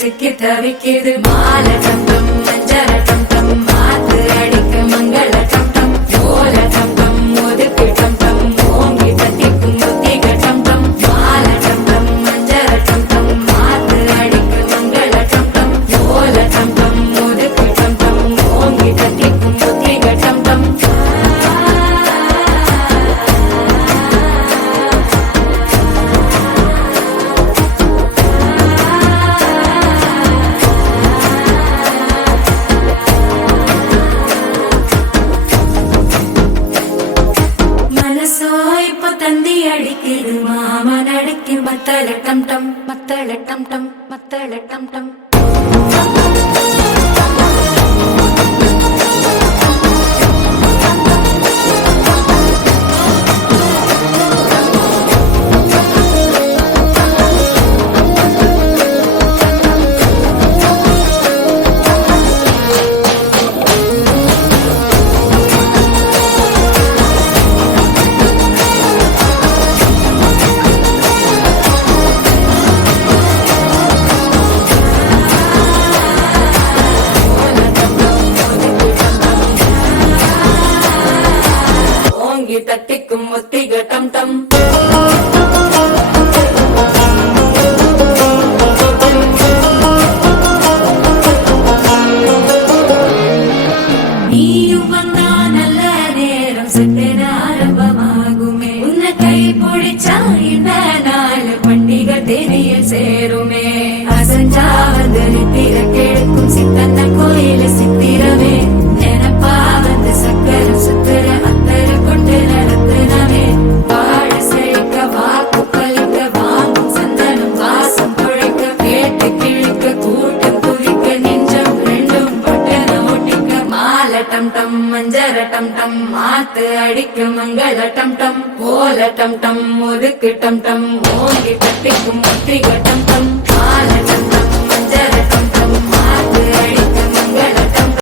சிக்கி தவிக்கிது மால டம் டம் மஞ்சர டம் டம் மாத்து அடிக்க மங்கள டம் டம் ஓல டம் டம் ஒதுக்கு டம் டம் ஓங்கி தட்டிக்கும் முத்திக டம் டம் மால டம் டம் மஞ்சர டம் டம் மாத்து அடிக்க மங்கள டம் டம் ஓல டம் டம் ஒதுக்கு டம் டம் ஓங்கி தட்டிக்கும் முத்திக டம் டம் தந்தி அடிக்குது மாமன் அடிக்கு மத்தள டம் டம் மத்தள டம் டம் மத்தள டம் டம் தட்டிக்கும் முத்திக டம் டம் நீயும் வந்தா நல்ல நேரம் செட்டென ஆரம்பமாகுமே உன்னை கை பிடிச்சா இந்த நாள் பண்டிகை தேதியில் சேருமே அசஞ்சா வந்து நித்திர கெடுக்கும் சித்தந்த கோயில சித்திரவே நினப்பா வந்து சக்கர சுத்திர அத்தர கொண்டு நடத்துனவே வாழ செழிக்க வாக்கு பலிக்க வாங்கும் சந்தனம் வாசம் குழைக்க கேட்டு கிழிக்க கூட்டம் குவிக்க நெஞ்சம் ரெண்டும் பொட்டன ஒட்டிக்க மால டம் டம் மஞ்சர டம் டம் மாத்து அடிக்க மங்கள டம் டம் ஓல டம் டம் ஒதுக்கு டம் டம் ஓங்கி தட்டிக்கும் முத்திக டம்